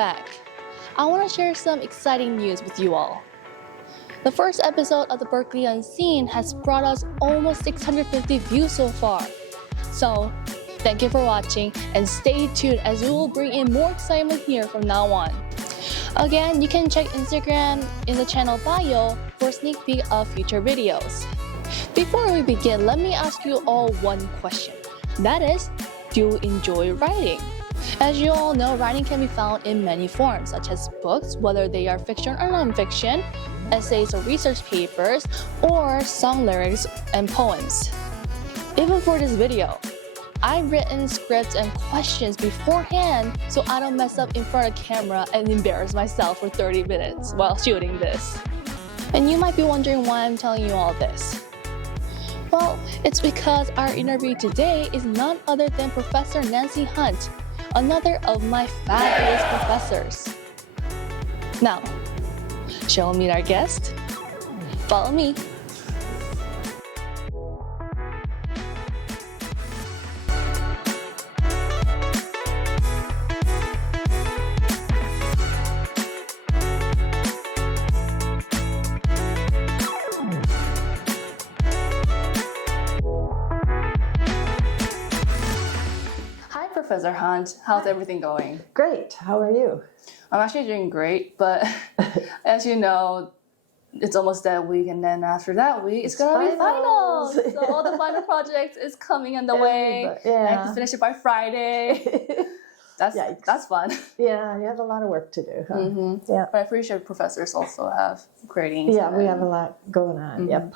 back. I want to share some exciting news with you all. The first episode of the Berkeley Unseen has brought us almost 650 views so far. So, thank you for watching and stay tuned as we will bring in more excitement here from now on. Again, you can check Instagram in the channel bio for a sneak peek of future videos. Before we begin, let me ask you all one question. That is, do you enjoy writing? As you all know, writing can be found in many forms, such as books, whether they are fiction or non-fiction, essays or research papers, or song lyrics and poems. Even for this video, I've written scripts and questions beforehand so I don't mess up in front of camera and embarrass myself for 30 minutes while shooting this. And you might be wondering why I'm telling you all this. Well, it's because our interview today is none other than Professor Nancy Hunt, another of my fabulous professors. Now, shall we meet our guest? Follow me. Hi, Professor Hunt. How's everything going? Great. How are you? I'm actually doing great, but as you know, it's almost that week, and then after that week, it's gonna be finals. So all the final projects is coming on the way. Yeah. I have to finish it by Friday. That's fun. Yeah, you have a lot of work to do. Huh? Mm-hmm. Yeah. But I'm pretty sure professors also have gradings. Yeah, we have a lot going on. Yep.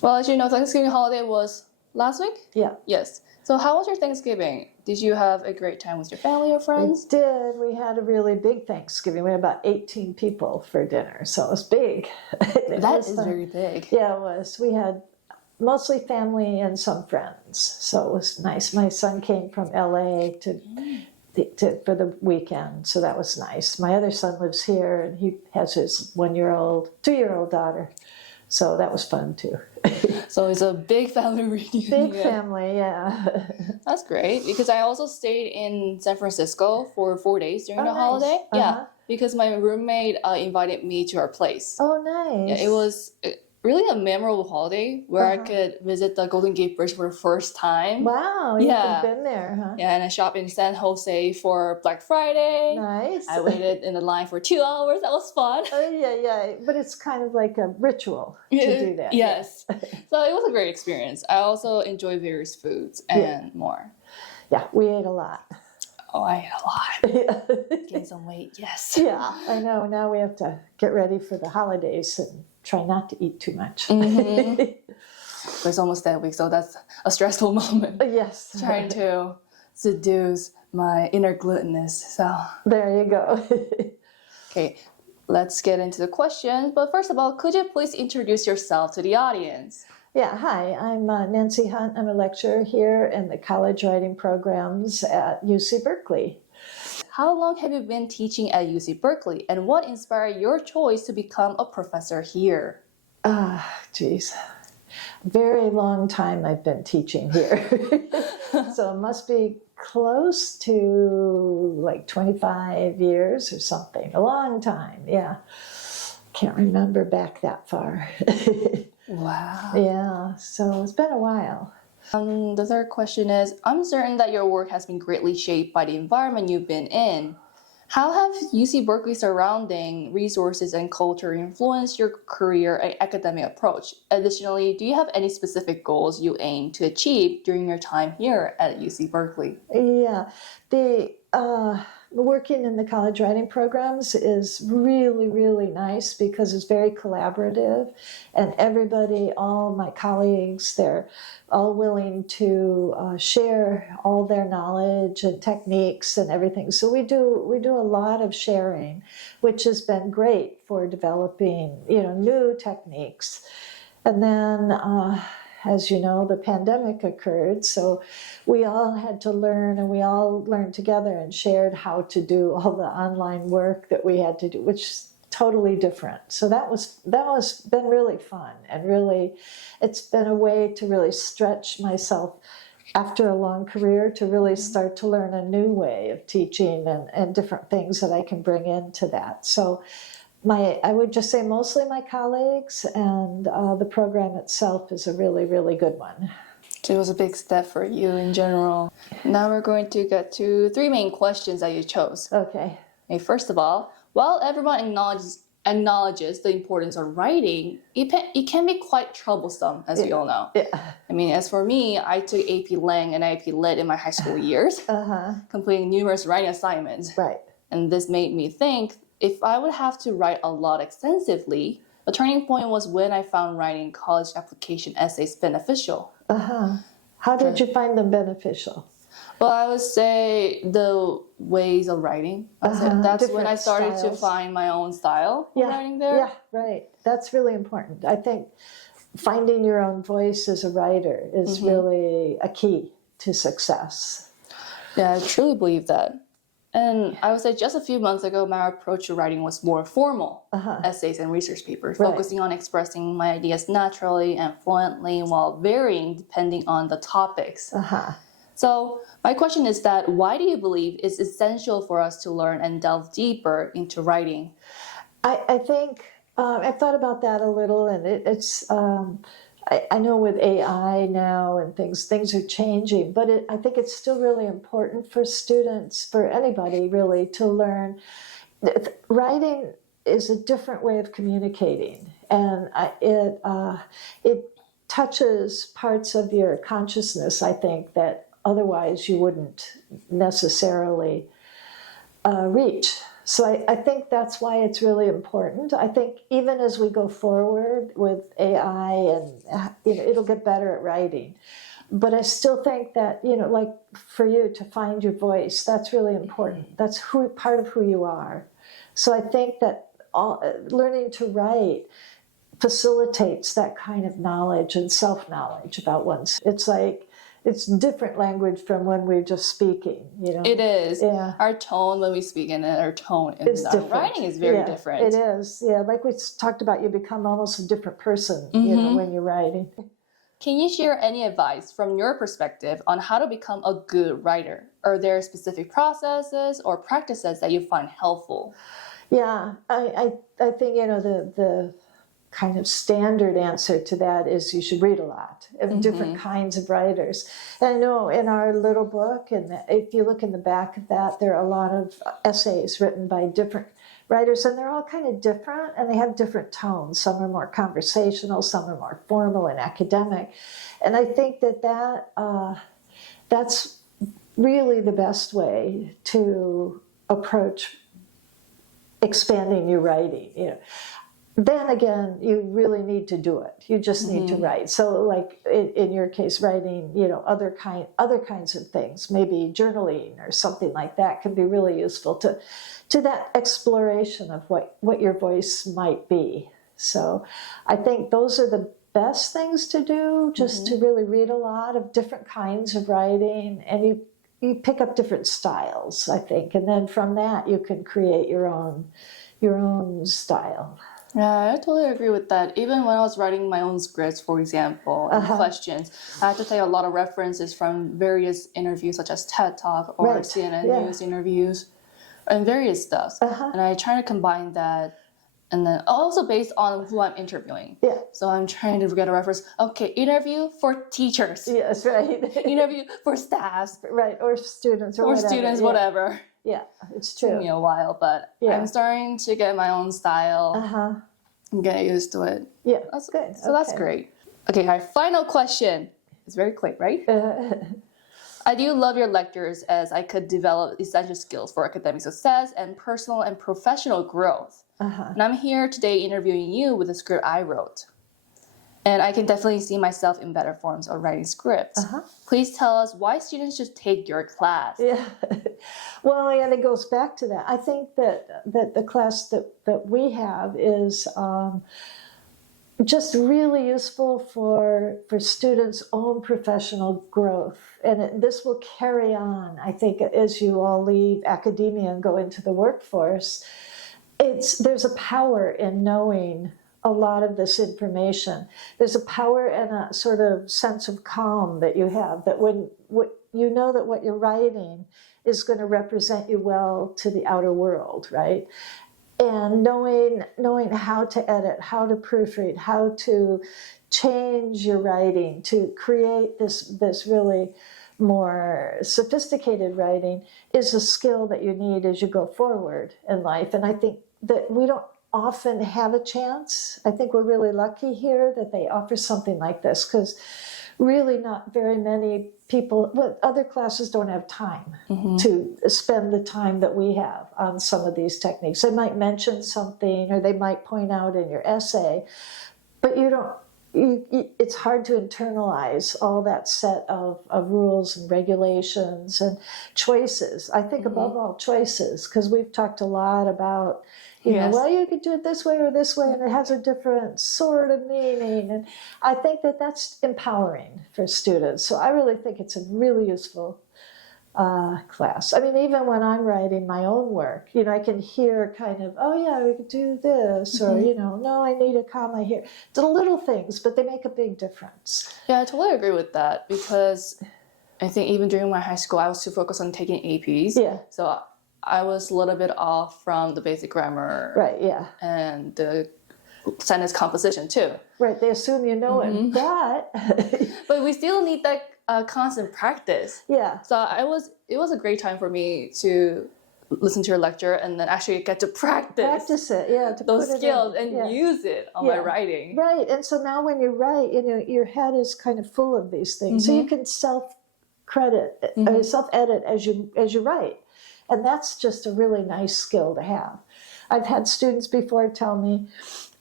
Well, as you know, Thanksgiving holiday was last week? Yeah. Yes. So how was your Thanksgiving? Did you have a great time with your family or friends? We did. We had a really big Thanksgiving. We had about 18 people for dinner, so it was big. That is very big. Yeah, it was. We had mostly family and some friends, so it was nice. My son came from LA for the weekend, so that was nice. My other son lives here, and he has his 2-year-old daughter, so that was fun too. So it's a big family reunion. Big family, yeah. That's great, because I also stayed in San Francisco for 4 days during the holiday. Uh-huh. Yeah, because my roommate invited me to her place. Oh, nice. Yeah, it was really a memorable holiday where I could visit the Golden Gate Bridge for the first time. Wow, you haven't been there, huh? Yeah, and I shopped in San Jose for Black Friday. Nice. I waited in the line for 2 hours. That was fun. Oh, yeah. But it's kind of like a ritual to do that. Yes. So it was a great experience. I also enjoy various foods and more. Yeah, we ate a lot. Oh, I ate a lot. Gained some weight, yes. Yeah, I know. Now we have to get ready for the holidays and try not to eat too much. But it's almost that week, so that's a stressful moment. Yes. Trying to seduce my inner gluttonous. So there you go. Okay, let's get into the questions. But first of all, could you please introduce yourself to the audience? Yeah, hi, I'm Nancy Hunt. I'm a lecturer here in the college writing programs at UC Berkeley. How long have you been teaching at UC Berkeley, and what inspired your choice to become a professor here? Geez. Very long time I've been teaching here. So it must be close to like 25 years or something. A long time, yeah. Can't remember back that far. Wow. Yeah, so it's been a while. The third question is, I'm certain that your work has been greatly shaped by the environment you've been in. How have UC Berkeley's surrounding resources and culture influenced your career and academic approach? Additionally, do you have any specific goals you aim to achieve during your time here at UC Berkeley? Yeah, working in the college writing programs is really, really nice because it's very collaborative, and everybody, all my colleagues, they're all willing to share all their knowledge and techniques and everything. So we do a lot of sharing, which has been great for developing, new techniques. And then, as you know, the pandemic occurred, so we all had to learn, and we all learned together and shared how to do all the online work that we had to do, which is totally different. So that was been really fun, and really, it's been a way to really stretch myself after a long career to really start to learn a new way of teaching and different things that I can bring into that. So I would just say mostly my colleagues, and the program itself is a really, really good one. So it was a big step for you in general. Now we're going to get to 3 main questions that you chose. Okay. Okay, first of all, while everyone acknowledges the importance of writing, it can be quite troublesome, as we all know. Yeah. I mean, as for me, I took AP Lang and AP Lit in my high school years, completing numerous writing assignments. Right. And this made me think, if I would have to write a lot extensively, the turning point was when I found writing college application essays beneficial. How did you find them beneficial? Well, I would say the ways of writing. That's when I started to find my own style of writing there. Yeah, right. That's really important. I think finding your own voice as a writer is really a key to success. Yeah, I truly believe that. And I would say just a few months ago, my approach to writing was more formal essays and research papers, focusing on expressing my ideas naturally and fluently while varying depending on the topics. So my question is that why do you believe it's essential for us to learn and delve deeper into writing? I think I've thought about that a little, and it's I know with AI now and things are changing, but I think it's still really important for students, for anybody really, to learn. Writing is a different way of communicating, and it touches parts of your consciousness, I think, that otherwise you wouldn't necessarily reach. So I think that's why it's really important. I think even as we go forward with AI, and it'll get better at writing. But I still think that, like for you to find your voice, that's really important. That's part of who you are. So I think that learning to write facilitates that kind of knowledge and self-knowledge about oneself. It's like, it's different language from when we're just speaking, It is. Yeah. Our tone when we speak and our tone in our writing is very different. It is. Yeah, like we talked about, you become almost a different person, when you're writing. Can you share any advice from your perspective on how to become a good writer? Are there specific processes or practices that you find helpful? Yeah, I think, the kind of standard answer to that is you should read a lot of different kinds of writers. And I know in our little book, and if you look in the back of that, there are a lot of essays written by different writers, and they're all kind of different, and they have different tones. Some are more conversational, some are more formal and academic. And I think that's really the best way to approach expanding your writing. Then again, you really need to do it. You just need to write. So like in your case, writing, other kinds of things, maybe journaling or something like that can be really useful to that exploration of what your voice might be. So I think those are the best things to do, just to really read a lot of different kinds of writing, and you pick up different styles, I think, and then from that you can create your own style. Yeah, I totally agree with that. Even when I was writing my own scripts, for example, and questions, I had to take a lot of references from various interviews, such as TED Talk or CNN News interviews, and various stuff. And I try to combine that, and then also based on who I'm interviewing. Yeah. So I'm trying to get a reference. Okay, interview for teachers. Yes, right. Interview for staffs. Right, or students or whatever. Students, whatever. Yeah, it's true. It took me a while, but I'm starting to get my own style and get used to it. Yeah, that's good. So that's great. Okay, our final question. It's very quick, right? I do love your lectures, as I could develop essential skills for academic success and personal and professional growth. And I'm here today interviewing you with the script I wrote. And I can definitely see myself in better forms of writing scripts. Please tell us why students should take your class. Yeah. Well, and it goes back to that. I think that the class that we have is just really useful for students' own professional growth. And this will carry on, I think, as you all leave academia and go into the workforce. There's a power in knowing a lot of this information. There's a power and a sort of sense of calm that you have, that when you know that what you're writing is going to represent you well to the outer world, right? And knowing how to edit, how to proofread, how to change your writing to create this really more sophisticated writing is a skill that you need as you go forward in life. And I think that we don't often have a chance. I think we're really lucky here that they offer something like this, because really not very many people, other classes don't have time to spend the time that we have on some of these techniques. They might mention something, or they might point out in your essay, but it's hard to internalize all that set of rules and regulations and choices. I think above all choices, because we've talked a lot about, you know, well, you could do it this way or this way, and it has a different sort of meaning. And I think that that's empowering for students. So I really think it's a really useful class. I mean, even when I'm writing my own work, you know, I can hear kind of, oh yeah, we could do this, or, you know, no, I need a comma here. The little things, but they make a big difference. Yeah, I totally agree with that, because I think even during my high school, I was too focused on taking APs. Yeah. So I was a little bit off from the basic grammar. Right, yeah. And the sentence composition too. Right, they assume you know it, but we still need that constant practice. Yeah. So it was a great time for me to listen to your lecture and then actually get to practice it, yeah, to those skills and use it on my writing. Right, and so now when you write, you know, your head is kind of full of these things, so you can self-credit, self-edit as you write, and that's just a really nice skill to have. I've had students before tell me,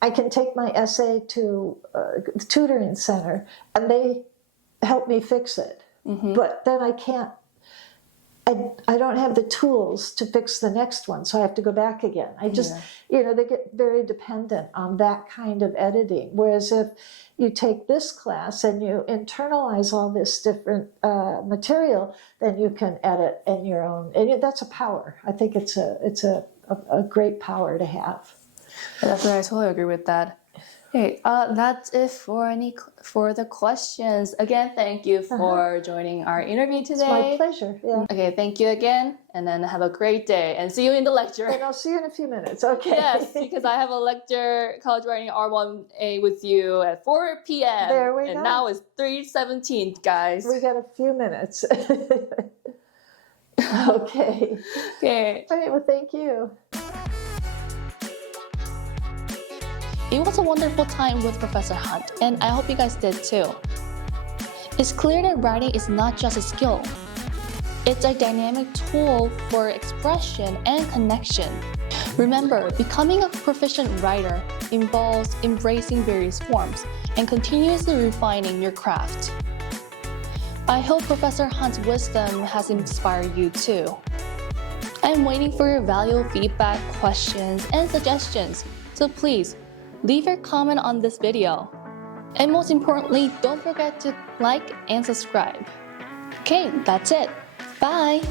I can take my essay to the tutoring center and they help me fix it. But then I can't, I don't have the tools to fix the next one, so I have to go back again. I just, you know, they get very dependent on that kind of editing. Whereas if you take this class and you internalize all this different material, then you can edit in your own, and that's a power. I think it's a great power to have. Definitely, I totally agree with that. Okay, that's it for the questions. Again, thank you for joining our interview today. It's my pleasure. Yeah. Okay, thank you again, and then have a great day, and see you in the lecture. And I'll see you in a few minutes. Okay. Yes, because I have a lecture, College Writing R1A, with you at 4 p.m. There we go. And now it's 3:17, guys. We got a few minutes. Okay. Okay. All right. Well, thank you. It was a wonderful time with Professor Hunt, and I hope you guys did too. It's clear that writing is not just a skill. It's a dynamic tool for expression and connection. Remember, becoming a proficient writer involves embracing various forms and continuously refining your craft. I hope Professor Hunt's wisdom has inspired you too. I'm waiting for your valuable feedback, questions, and suggestions, so please leave your comment on this video. And most importantly, don't forget to like and subscribe. Okay, that's it. Bye!